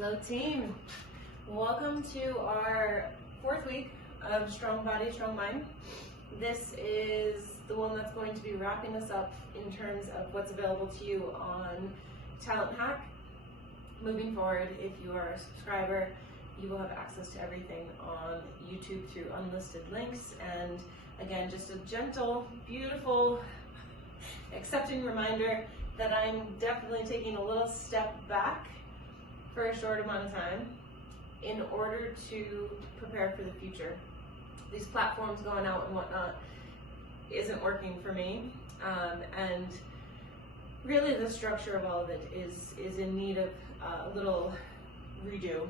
Hello team, welcome to our 4th week of Strong Body, Strong Mind. This is the one that's going to be wrapping us up in terms of what's available to you on Talent Hack. Moving forward, if you are a subscriber, you will have access to everything on YouTube through unlisted links, and again, just a gentle, beautiful, accepting reminder that I'm definitely taking a little step back for a short amount of time in order to prepare for the future. These platforms going out and whatnot isn't working for me, and really the structure of all of it is in need of a little redo.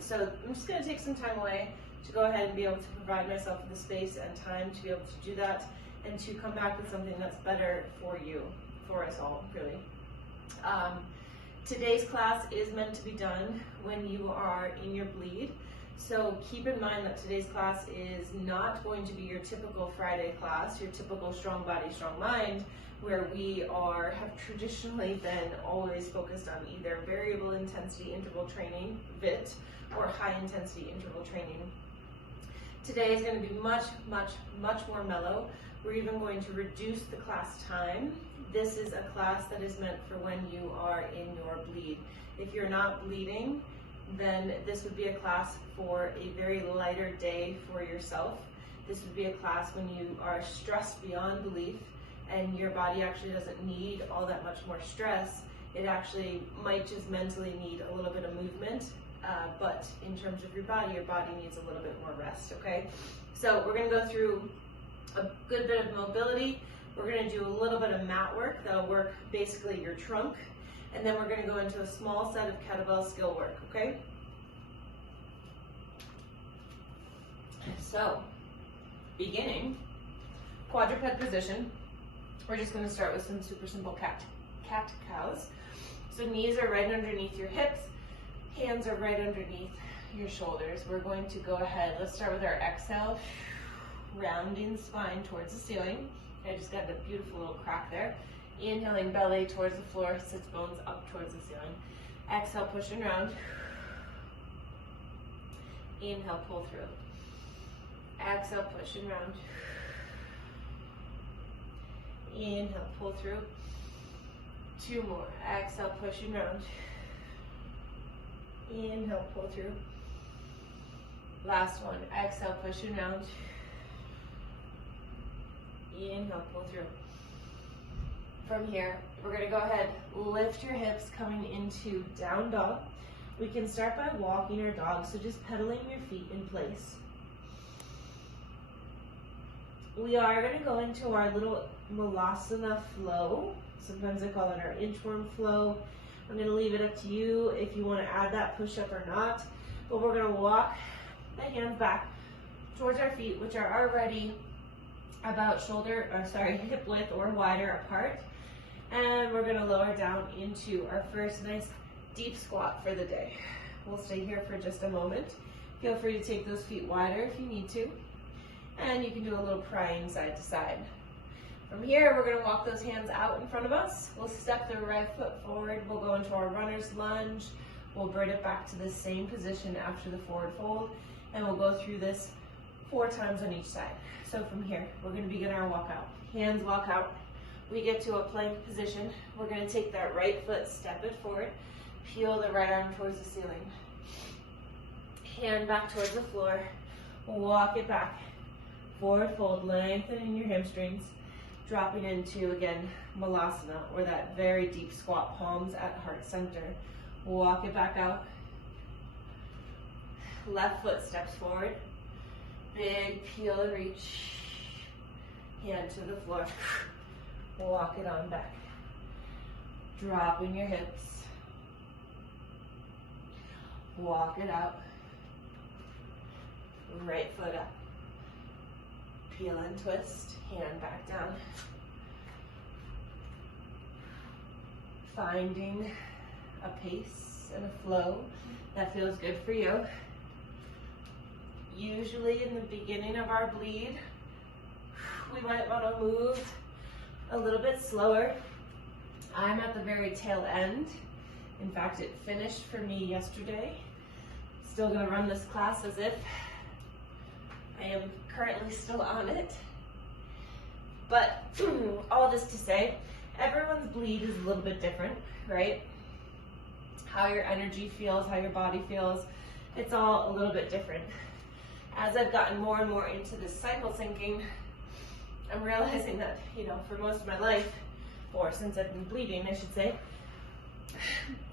So I'm just going to take some time away to go ahead and be able to provide myself with the space and time to be able to do that, and to come back with something that's better for you, for us all, really. Today's class is meant to be done when you are in your bleed. So keep in mind that today's class is not going to be your typical Friday class, your typical Strong Body, Strong Mind, where we have traditionally been always focused on either variable intensity interval training, VIT, or high intensity interval training. Today is going to be much more mellow. We're even going to reduce the class time. This is a class that is meant for when you are in your bleed. If you're not bleeding, then this would be a class for a very lighter day for yourself. This would be a class when you are stressed beyond belief and your body actually doesn't need all that much more stress. It actually might just mentally need a little bit of movement, but in terms of your body needs a little bit more rest, okay? So we're gonna go through a good bit of mobility. We're going to do a little bit of mat work that'll work basically your trunk, and then we're going to go into a small set of kettlebell skill work, okay? So, beginning, quadruped position. We're just going to start with some super simple cat cows. So knees are right underneath your hips, hands are right underneath your shoulders. We're going to go ahead, let's start with our exhale, rounding spine towards the ceiling. I just got a beautiful little crack there. Inhaling belly towards the floor, sits bones up towards the ceiling. Exhale, push and round. Inhale, pull through. Exhale, push and round. Inhale, pull through. 2 more. Exhale, push and round. Inhale, pull through. Last one. Exhale, push and round. Inhale, pull through. From here, we're going to go ahead, lift your hips coming into down dog. We can start by walking our dog, so just pedaling your feet in place. We are going to go into our little malasana flow. Sometimes I call it our inchworm flow. I'm going to leave it up to you if you want to add that push-up or not. But we're going to walk the hands back towards our feet, which are already about hip width or wider apart. And we're gonna lower down into our first nice deep squat for the day. We'll stay here for just a moment. Feel free to take those feet wider if you need to. And you can do a little prying side to side. From here, we're gonna walk those hands out in front of us. We'll step the right foot forward. We'll go into our runner's lunge. We'll bring it back to the same position after the forward fold. And we'll go through this 4 times on each side. So from here, we're going to begin our walkout. Hands walk out. We get to a plank position. We're going to take that right foot, step it forward, peel the right arm towards the ceiling. Hand back towards the floor. Walk it back. Forward fold, lengthening your hamstrings. Dropping into, again, malasana, or that very deep squat, palms at heart center. Walk it back out. Left foot steps forward. Big peel and reach. Hand to the floor. Walk it on back. Dropping your hips. Walk it out. Right foot up. Peel and twist. Hand back down. Finding a pace and a flow that feels good for you. Usually in the beginning of our bleed, we might want to move a little bit slower. I'm at the very tail end, In fact, it finished for me yesterday. Still gonna run this class as if I am currently still on it. But all this to say, everyone's bleed is a little bit different, right? How your energy feels, how your body feels, it's all a little bit different. As I've gotten more and more into this cycle syncing, I'm realizing that, you know, for most of my life, or since I've been bleeding, I should say,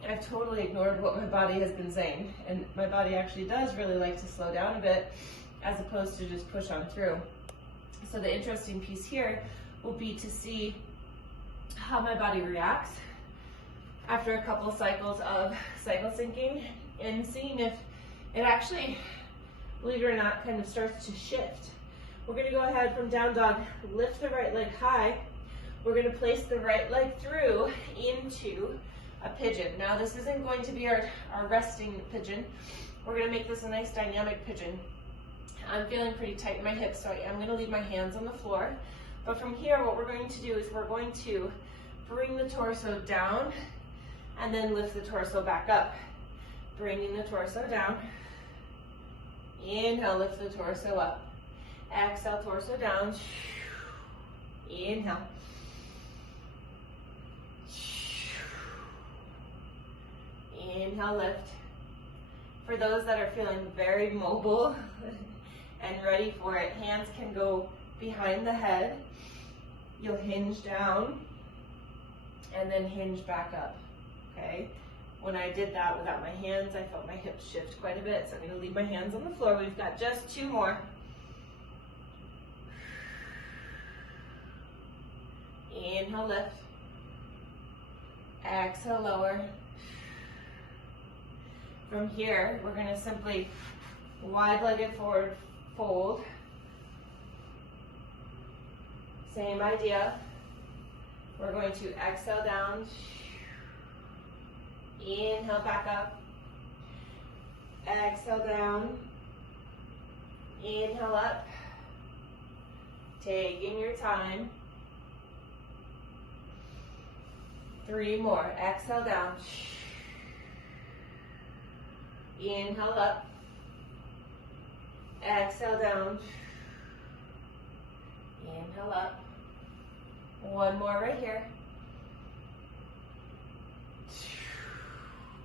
I've totally ignored what my body has been saying. And my body actually does really like to slow down a bit, as opposed to just push on through. So the interesting piece here will be to see how my body reacts after a couple cycles of cycle syncing, and seeing if it actually, believe it or not, kind of starts to shift. We're gonna go ahead from down dog, lift the right leg high. We're gonna place the right leg through into a pigeon. Now this isn't going to be our resting pigeon. We're gonna make this a nice dynamic pigeon. I'm feeling pretty tight in my hips, so I am gonna leave my hands on the floor. But from here, what we're going to do is we're going to bring the torso down and then lift the torso back up. Bringing the torso down. Inhale, lift the torso up. Exhale, torso down. Inhale. Inhale, lift. For those that are feeling very mobile and ready for it, hands can go behind the head. You'll hinge down and then hinge back up, okay? When I did that without my hands, I felt my hips shift quite a bit, so I'm gonna leave my hands on the floor. We've got just 2 more. Inhale, lift. Exhale, lower. From here, we're gonna simply wide-legged forward fold. Same idea. We're going to exhale down. Inhale, back up. Exhale down. Inhale up. Taking your time. 3 more. Exhale down. Inhale up. Exhale down. Inhale up. 1 more right here.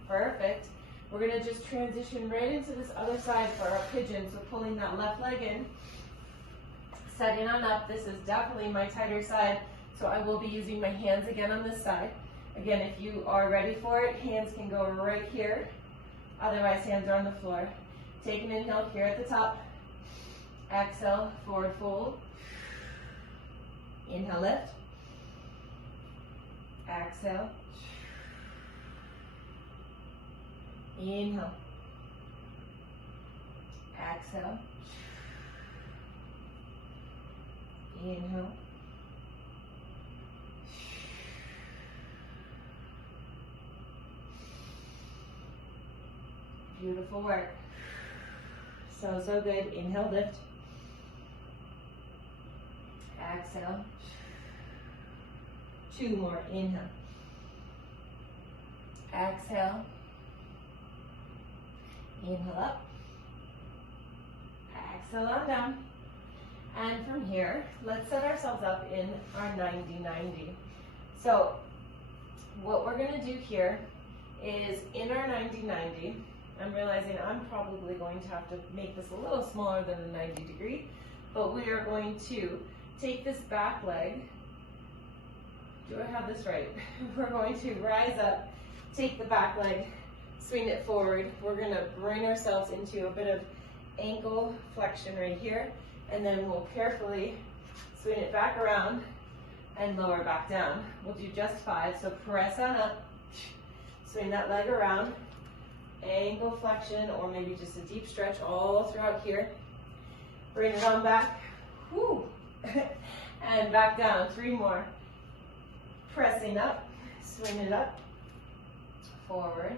Perfect. We're going to just transition right into this other side for our pigeon. So pulling that left leg in, setting on up. This is definitely my tighter side, so I will be using my hands again on this side. Again, if you are ready for it, hands can go right here. Otherwise, hands are on the floor. Take an inhale here at the top. Exhale, forward fold. Inhale, lift. Exhale. Inhale. Exhale. Inhale. Beautiful work. So good. Inhale, lift. Exhale. 2 more. Inhale. Exhale. Inhale up. Exhale on down. And from here, let's set ourselves up in our 90-90. So what we're going to do here is in our 90-90, I'm realizing I'm probably going to have to make this a little smaller than a 90 degree, but we are going to take this back leg. Do I have this right? We're going to rise up, take the back leg, swing it forward. We're going to bring ourselves into a bit of ankle flexion right here, and then we'll carefully swing it back around and lower back down. We'll do just 5, so press on up, swing that leg around, ankle flexion, or maybe just a deep stretch all throughout here. Bring it on back, whoo, and back down. 3 more. Pressing up, swing it up, forward,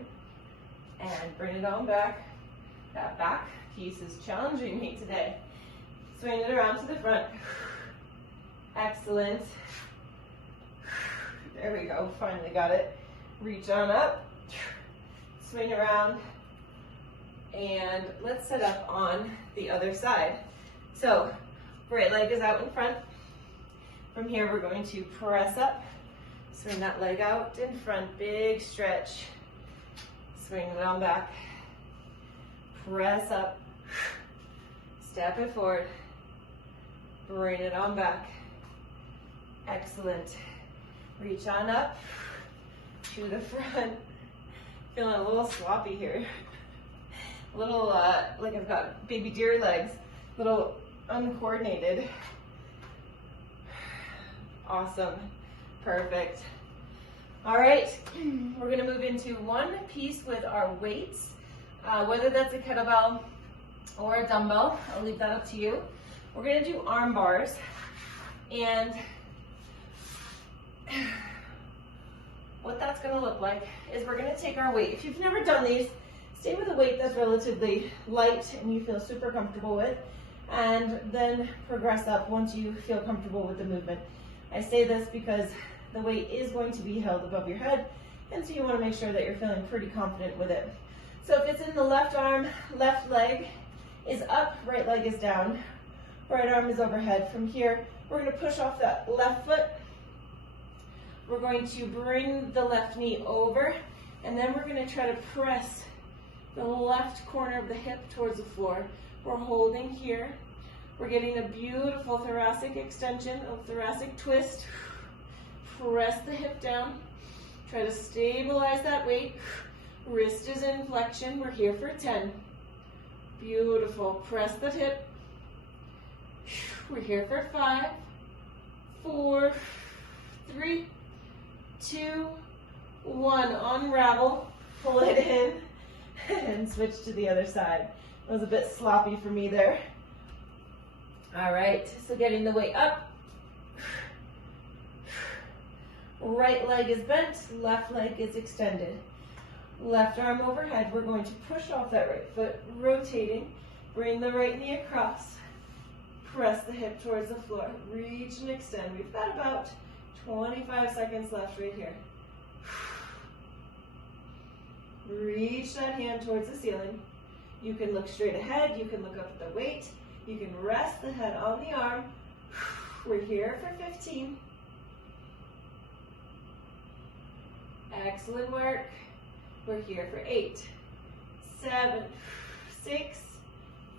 and bring it on back. That back piece is challenging me today. Swing it around to the front. Excellent. There we go, finally got it. Reach on up, Swing around. And let's set up on the other side. So, right leg is out in front. From here, we're going to press up. Swing that leg out in front, big stretch. Swing it on back. Press up. Step it forward. Bring it on back. Excellent. Reach on up to the front. Feeling a little sloppy here. A little, like I've got baby deer legs. A little uncoordinated. Awesome. Perfect. All right, we're gonna move into one piece with our weights, whether that's a kettlebell or a dumbbell. I'll leave that up to you. We're gonna do arm bars, and what that's gonna look like is we're gonna take our weight. If you've never done these, stay with a weight that's relatively light and you feel super comfortable with, and then progress up once you feel comfortable with the movement. I say this because the weight is going to be held above your head, and so you want to make sure that you're feeling pretty confident with it. So if it's in the left arm, left leg is up, right leg is down, right arm is overhead. From here, we're going to push off that left foot. We're going to bring the left knee over, and then we're going to try to press the left corner of the hip towards the floor. We're holding here. We're getting a beautiful thoracic extension, a thoracic twist. Press the hip down. Try to stabilize that weight. Wrist is in flexion. We're here for 10. Beautiful. Press the hip. We're here for 5, 4, 3, 2, 1. Unravel. Pull it in and switch to the other side. It was a bit sloppy for me there. All right, so getting the weight up. Right leg is bent, left leg is extended. Left arm overhead, we're going to push off that right foot, rotating. Bring the right knee across. Press the hip towards the floor. Reach and extend. We've got about 25 seconds left right here. Reach that hand towards the ceiling. You can look straight ahead, you can look up at the weight, you can rest the head on the arm. We're here for 15. Excellent work. We're here for 8, 7, 6,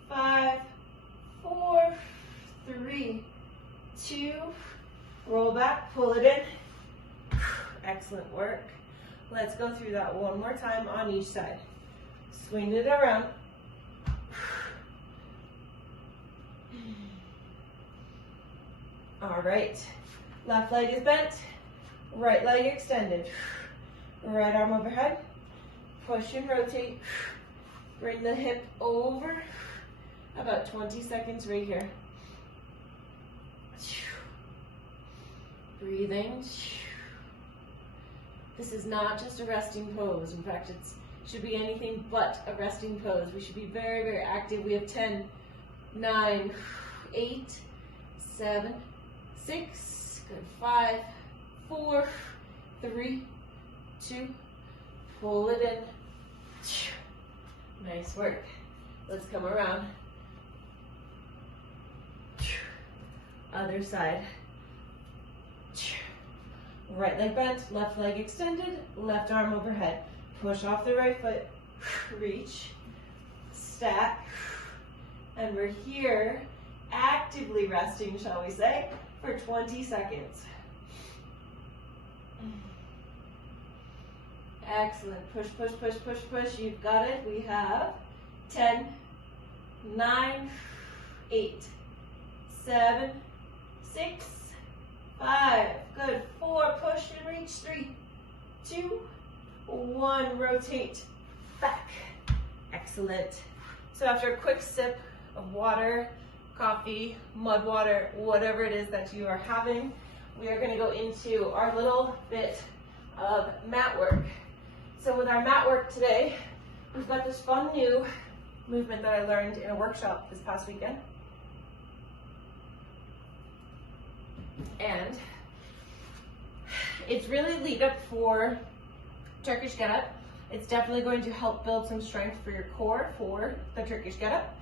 5, 4, 3, 2, roll back, pull it in. Excellent work. Let's go through that one more time on each side. Swing it around. All right, left leg is bent, right leg extended. Right arm overhead, push and rotate. Bring the hip over, about 20 seconds right here. Breathing. This is not just a resting pose. In fact, it should be anything but a resting pose. We should be very, very active. We have 10, 9, 8, 7, 6, good, 5, 4, 3, 2, pull it in. Nice work. Let's come around. Other side. Right leg bent, left leg extended, left arm overhead. Push off the right foot, reach, stack, and we're here actively resting, shall we say, for 20 seconds. Excellent. Push, push, push, push, push. You've got it. We have 10, 9, 8, 7, 6, 5. Good. 4. Push and reach. 3, 2, 1. Rotate back. Excellent. So after a quick sip of water, coffee, mud water, whatever it is that you are having, we are going to go into our little bit of mat work. So with our mat work today, we've got this fun new movement that I learned in a workshop this past weekend. And it's really lead up for Turkish get up. It's definitely going to help build some strength for your core for the Turkish get-up.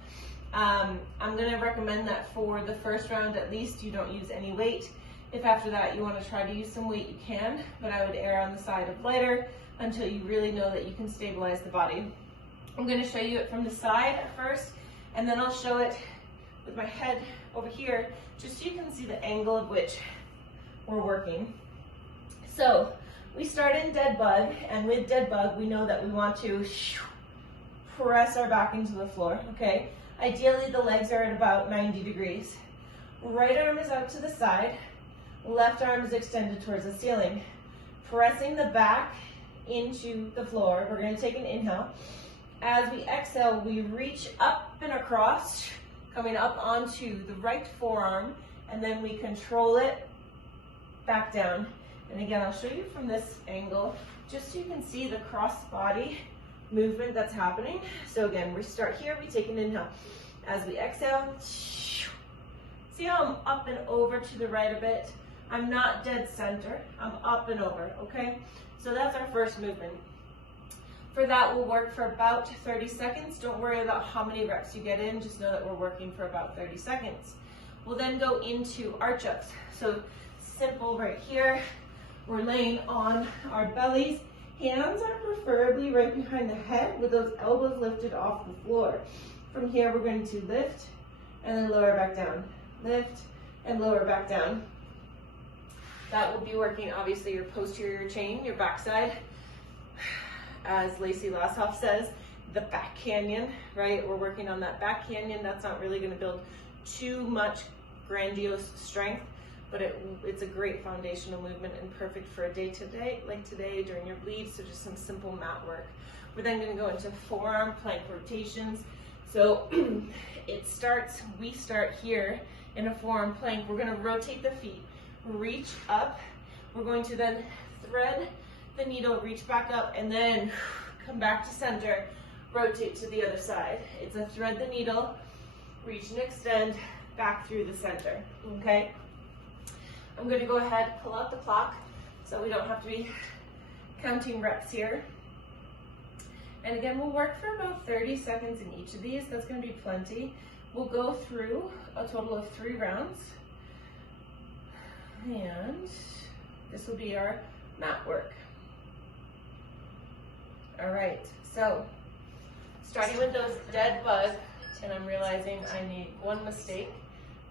I'm going to recommend that for the first round at least you don't use any weight. If after that you want to try to use some weight, you can, but I would err on the side of lighter until you really know that you can stabilize the body. I'm going to show you it from the side at first, and then I'll show it with my head over here, just so you can see the angle of which we're working. So we start in dead bug, and with dead bug, we know that we want to press our back into the floor, okay? Ideally, the legs are at about 90 degrees. Right arm is out to the side, left arm is extended towards the ceiling. Pressing the back into the floor, we're gonna take an inhale. As we exhale, we reach up and across, coming up onto the right forearm, and then we control it back down. And again, I'll show you from this angle, just so you can see the cross body movement that's happening. So again, we start here, we take an inhale. As we exhale, see how I'm up and over to the right a bit? I'm not dead center, I'm up and over, okay? So that's our first movement. For that, we'll work for about 30 seconds. Don't worry about how many reps you get in, just know that we're working for about 30 seconds. We'll then go into arch ups. So simple right here. We're laying on our bellies. Hands are preferably right behind the head with those elbows lifted off the floor. From here, we're going to lift and then lower back down. Lift and lower back down. That will be working, obviously, your posterior chain, your backside. As Lacey Lassoff says, the back canyon, right? We're working on that back canyon. That's not really going to build too much grandiose strength, but it's a great foundational movement and perfect for a day like today during your bleed. So just some simple mat work. We're then going to go into forearm plank rotations. So we start here in a forearm plank. We're going to rotate the feet, reach up. We're going to then thread the needle, reach back up, and then come back to center, rotate to the other side. It's a thread the needle, reach and extend, back through the center, okay? I'm gonna go ahead, pull out the clock, so we don't have to be counting reps here. And again, we'll work for about 30 seconds in each of these. That's gonna be plenty. We'll go through a total of 3 rounds. And this will be our mat work. All right, so starting with those dead bugs, and I'm realizing I need one mistake.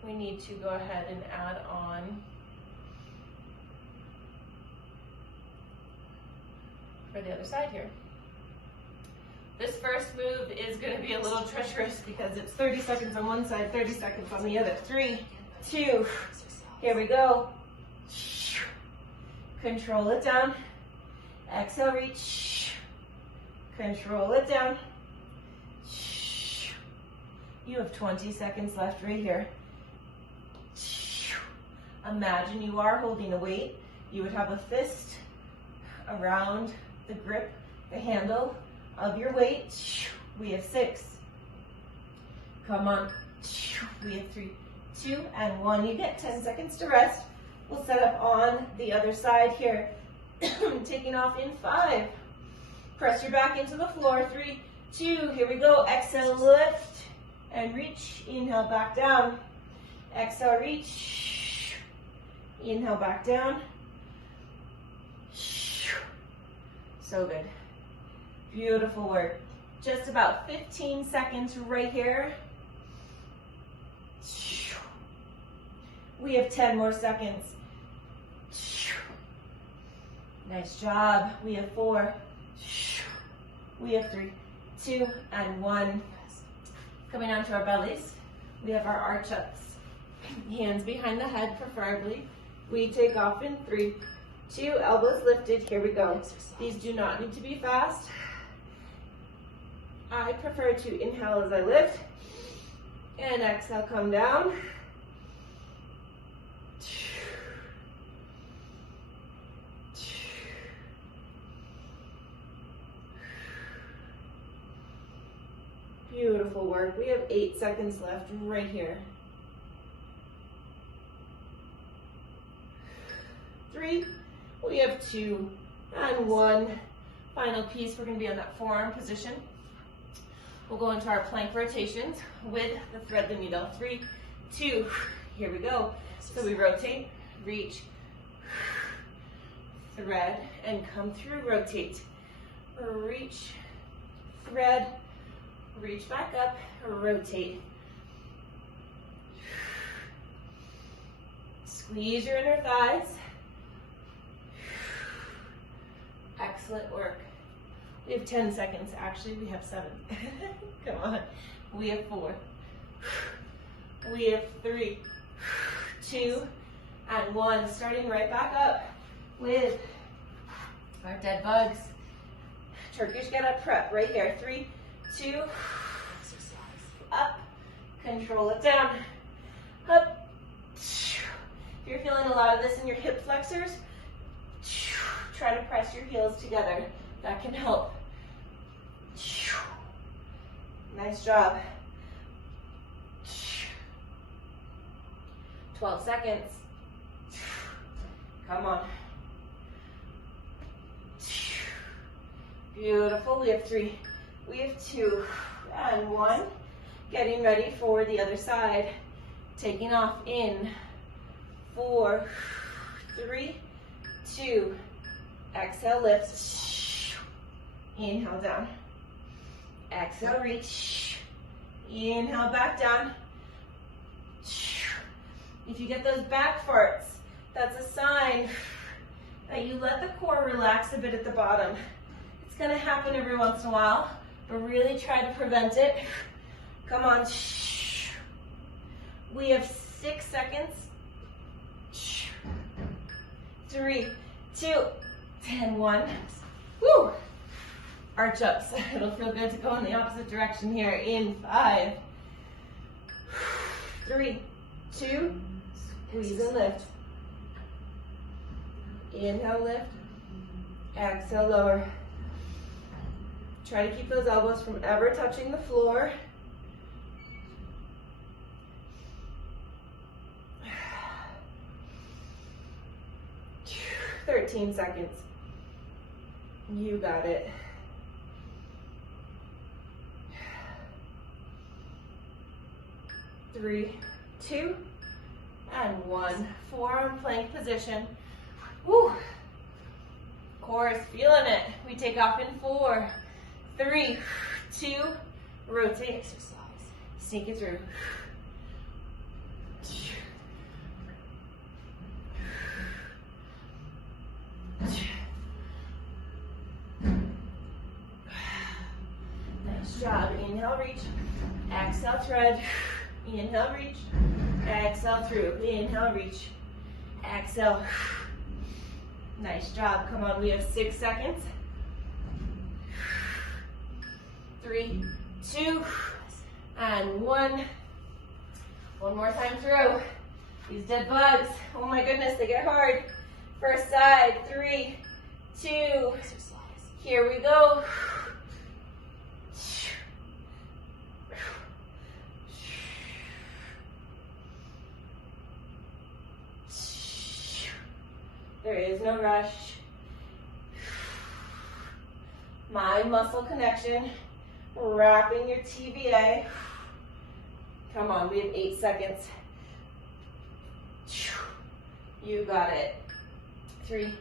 We need to go ahead and add on for the other side here. This first move is going to be a little treacherous because it's 30 seconds on one side, 30 seconds on the other. 3, 2, here we go. Control it down. Exhale, reach. Control it down. You have 20 seconds left right here. Imagine you are holding a weight. You would have a fist around the grip, the handle of your weight. We have 6. Come on. We have 3, 2, and 1. You get 10 seconds to rest. We'll set up on the other side here. Taking off in 5. Press your back into the floor. 3, 2, here we go. Exhale, lift and reach. Inhale, back down. Exhale, reach. Inhale, back down. So good. Beautiful work. Just about 15 seconds right here. We have 10 more seconds. Nice job. We have 4. We have 3, 2, and 1. Coming onto our bellies, we have our arch ups. Hands behind the head, preferably. We take off in 3, 2, elbows lifted. Here we go. These do not need to be fast. I prefer to inhale as I lift, and exhale, come down. Beautiful work. We have 8 seconds left right here. 3, we have 2, and 1. Final piece, we're going to be on that forearm position. We'll go into our plank rotations with the thread the needle. 3, 2, here we go. So we rotate, reach, thread, and come through, rotate, reach, thread, reach back up, rotate. Squeeze your inner thighs. Excellent work. We have 10 seconds. Actually, we have 7. Come on. We have 4. We have 3, 2, and 1. Starting right back up with our dead bugs. Turkish get up prep right here. 3, 2, up. Control it down. Up. If you're feeling a lot of this in your hip flexors, try to press your heels together. That can help. Nice job. 12 seconds. Come on. Beautiful. We have 3. We have 2 and 1. Getting ready for the other side. Taking off in 4, 3, 2. Exhale, lift. Inhale, down. Exhale, reach. Inhale, back down. If you get those back farts, that's a sign that you let the core relax a bit at the bottom. It's going to happen every once in a while, but really try to prevent it. Come on. We have 6 seconds. 3, 2, and 1. Woo! Arch ups. It'll feel good to go in the opposite direction here. In 5, 3, 2, squeeze and lift. Inhale, lift. Exhale, lower. Try to keep those elbows from ever touching the floor. 13 seconds. You got it. 3, 2, and 1. Forearm plank position. Woo. Core is feeling it. We take off in 4, 3, 2, rotate. Sneak it through. Nice job. Inhale, reach. Exhale, tread. Inhale, reach. Exhale, through. Inhale, reach. Exhale. Nice job. Come on, we have 6 seconds. 3, 2, and 1. One more time through. These dead bugs. Oh my goodness, they get hard. First side. 3, 2. Here we go. There is no rush. Mind muscle connection. Wrapping your TVA. Come on, we have 8 seconds. You got it. 3,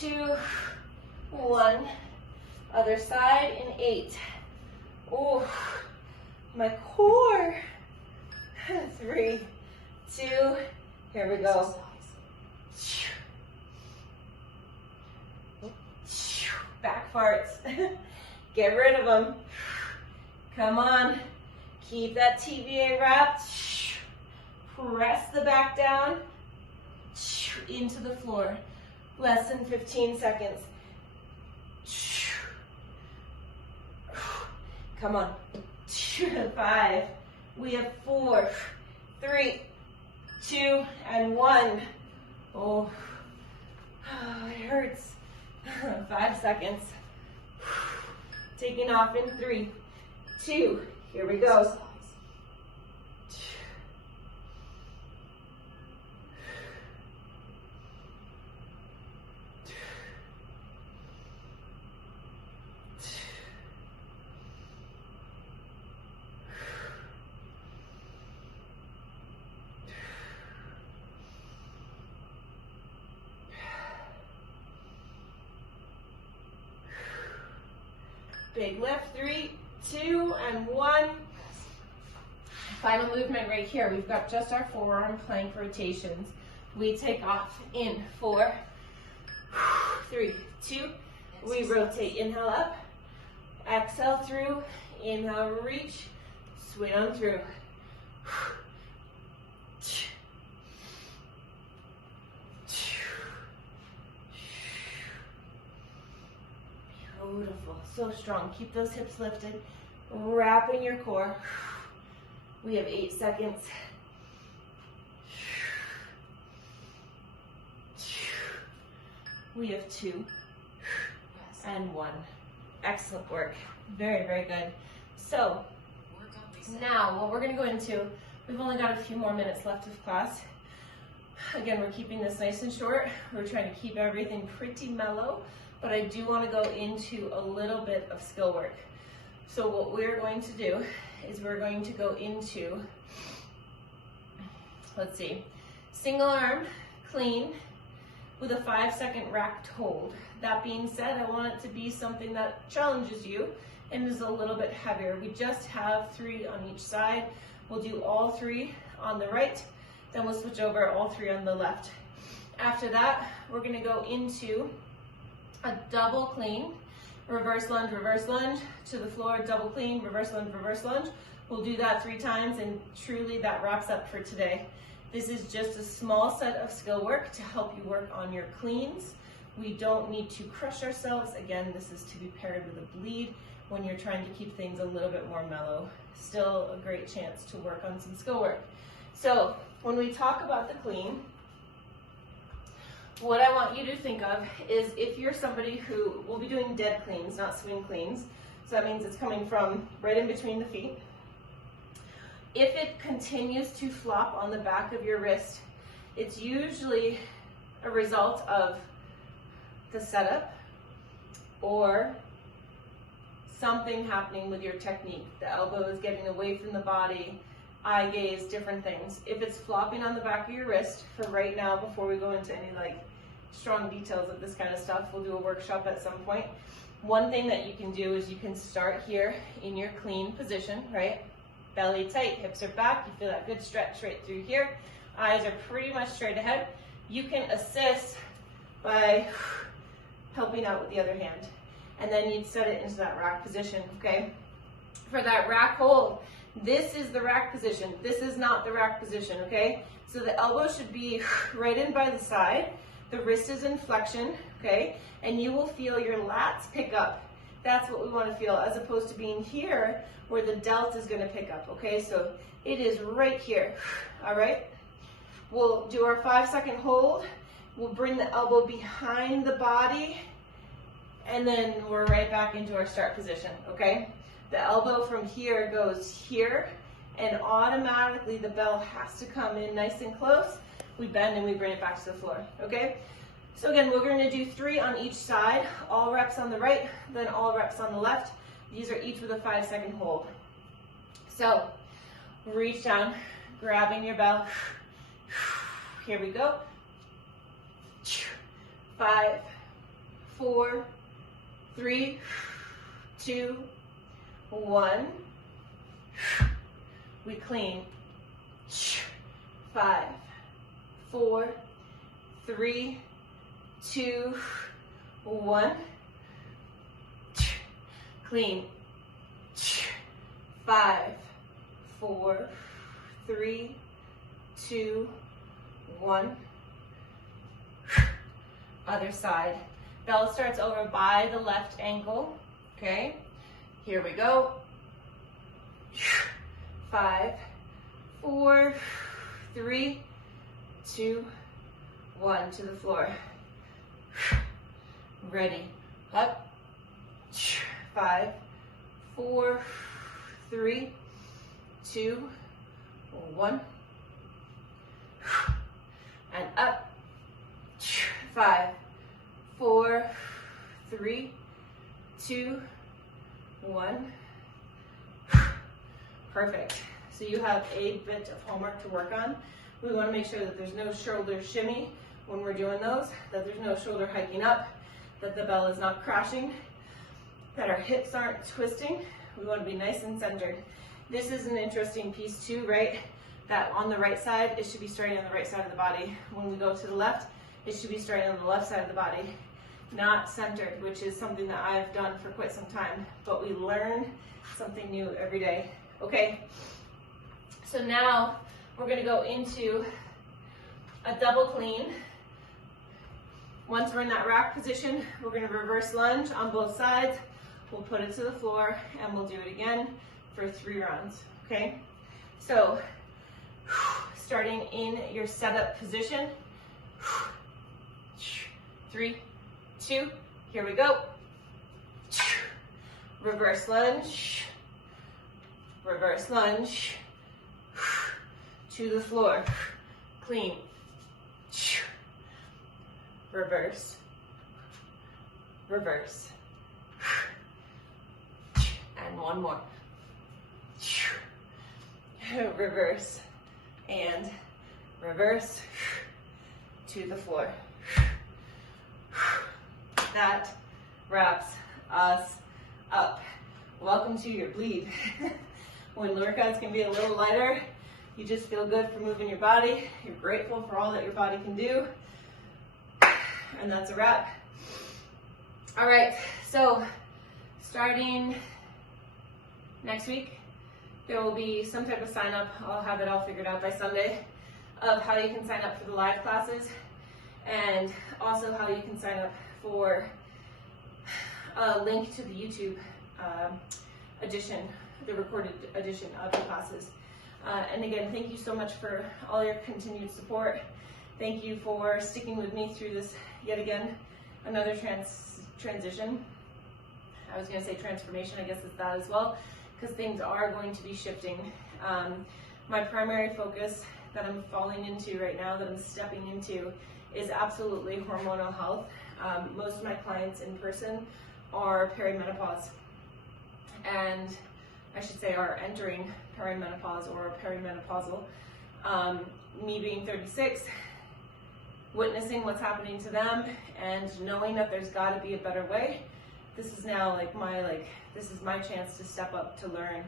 2, 1. Other side in 8. Oh, my core. 3, 2. Here we go. Back farts. Get rid of them. Come on. Keep that TVA wrapped. Press the back down into the floor. Less than 15 seconds. Come on. 5. We have 4, 3, 2, and 1. Oh, it hurts. 5 seconds. Taking off in 3, 2. Here we go. Big lift, 3, 2, and 1. Final movement right here. We've got just our forearm plank rotations. We take off in 4, 3, 2. We rotate, inhale up, exhale through, inhale, reach, swing on through. Beautiful, so strong. Keep those hips lifted, wrapping your core. We have 8 seconds. We have 2 and 1. Excellent work. Very, very good. So now what we're going to go into, we've only got a few more minutes left of class. Again, we're keeping this nice and short. We're trying to keep everything pretty mellow, but I do want to go into a little bit of skill work. So what we're going to do is we're going to go into, let's see, single arm clean with a 5-second racked hold. That being said, I want it to be something that challenges you and is a little bit heavier. We just have 3 on each side. We'll do all 3 on the right, then we'll switch over all 3 on the left. After that, we're gonna go into a double clean, reverse lunge to the floor, double clean, reverse lunge. We'll do that 3 times, and truly that wraps up for today. This is just a small set of skill work to help you work on your cleans. We don't need to crush ourselves. Again, this is to be paired with a bleed when you're trying to keep things a little bit more mellow. Still a great chance to work on some skill work. So when we talk about the clean, what I want you to think of is if you're somebody who will be doing dead cleans, not swing cleans, so that means it's coming from right in between the feet. If it continues to flop on the back of your wrist, it's usually a result of the setup or something happening with your technique. The elbow is getting away from the body, eye gaze, different things. If it's flopping on the back of your wrist, for right now, before we go into any like strong details of this kind of stuff, we'll do a workshop at some point. One thing that you can do is you can start here in your clean position, right? Belly tight, hips are back, you feel that good stretch right through here. Eyes are pretty much straight ahead. You can assist by helping out with the other hand. And then you'd set it into that rack position, okay? For that rack hold, this is the rack position. This is not the rack position, okay? So the elbow should be right in by the side. The wrist is in flexion, okay? And you will feel your lats pick up. That's what we want to feel, as opposed to being here where the delt is going to pick up, okay? So it is right here, all right? We'll do our 5-second hold. We'll bring the elbow behind the body, and then we're right back into our start position, okay? The elbow from here goes here, and automatically the bell has to come in nice and close. We bend and we bring it back to the floor, okay? So again, we're gonna do 3 on each side, all reps on the right, then all reps on the left. These are each with a 5-second hold. So, reach down, grabbing your bell. Here we go. 5, 4, 3, 2, 1. We clean. 5, 4, 3, 2, 1. Clean. 5, 4, 3, 2, 1. Other side. Bell starts over by the left ankle. Okay. Here we go. 5, 4, 3, 2, 1 to the floor. Ready. Up. 5, 4, 3, 2, 1. And up. 5, 4, 3, 2, 1. Perfect. So you have a bit of homework to work on. We want to make sure that there's no shoulder shimmy when we're doing those, that there's no shoulder hiking up, that the bell is not crashing. that our hips aren't twisting. We want to be nice and centered. This is an interesting piece too, right? That on the right side, it should be starting on the right side of the body. When we go to the left, it should be starting on the left side of the body, not centered, which is something that I've done for quite some time. But we learn something new every day. Okay, so now we're going to go into a double clean. Once we're in that rack position, we're going to reverse lunge on both sides. We'll put it to the floor and we'll do it again for 3 rounds, okay? So, starting in your setup position. 3, 2, here we go. Reverse lunge, reverse lunge, to the floor, clean, reverse, reverse, and one more, reverse, and reverse, to the floor. That wraps us up. Welcome to your bleed. When workouts can be a little lighter, you just feel good for moving your body. You're grateful for all that your body can do. And that's a wrap. All right, so starting next week, there will be some type of sign up. I'll have it all figured out by Sunday of how you can sign up for the live classes and also how you can sign up for a link to the YouTube edition, the recorded edition of the classes. And again, thank you so much for all your continued support. Thank you for sticking with me through this yet again, another transition. I was going to say transformation, I guess it's that as well, because things are going to be shifting. My primary focus that I'm falling into right now, that I'm stepping into, is absolutely hormonal health. Most of my clients in person are perimenopause, and I should say are entering perimenopause or perimenopausal. Me being 36, witnessing what's happening to them and knowing that there's got to be a better way. This is now this is my chance to step up, to learn,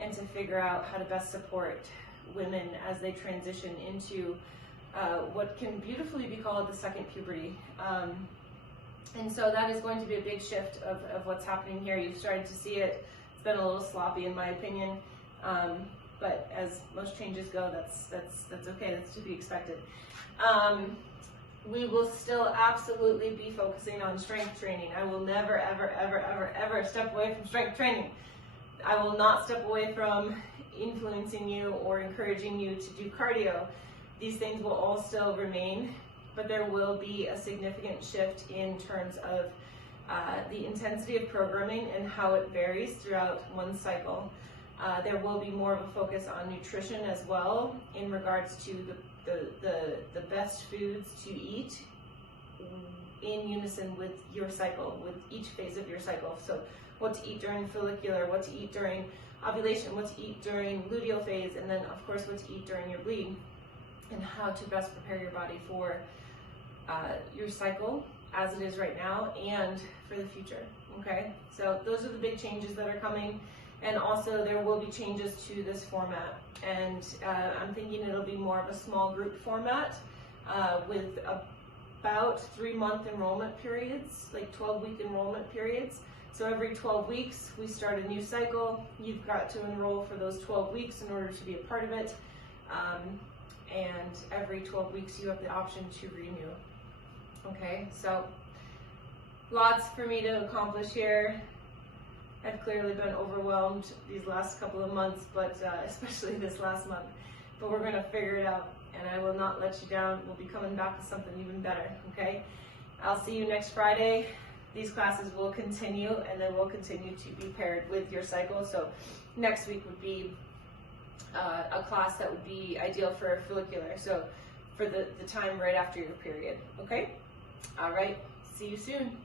and to figure out how to best support women as they transition into what can beautifully be called the second puberty. And so that is going to be a big shift of what's happening here. You've started to see it. It's been a little sloppy in my opinion, but as most changes go, that's okay. That's to be expected. We will still absolutely be focusing on strength training. I will never, ever, ever, ever, ever step away from strength training. I will not step away from influencing you or encouraging you to do cardio. These things will all still remain, but there will be a significant shift in terms of the intensity of programming and how it varies throughout one cycle. There will be more of a focus on nutrition as well in regards to the best foods to eat in unison with your cycle, with each phase of your cycle. So what to eat during follicular, what to eat during ovulation, what to eat during luteal phase, and then of course what to eat during your bleed, and how to best prepare your body for your cycle as it is right now and for the future, okay? So those are the big changes that are coming, and also there will be changes to this format, and I'm thinking it'll be more of a small group format with about 3-month enrollment periods, like 12-week enrollment periods. So every 12 weeks we start a new cycle. You've got to enroll for those 12 weeks in order to be a part of it, and every 12 weeks you have the option to renew. Okay, so lots for me to accomplish here. I've clearly been overwhelmed these last couple of months, but especially this last month. But we're going to figure it out, and I will not let you down. We'll be coming back with something even better, okay? I'll see you next Friday. These classes will continue, and they will continue to be paired with your cycle. So next week would be a class that would be ideal for follicular, so for the time right after your period, okay? All right, see you soon.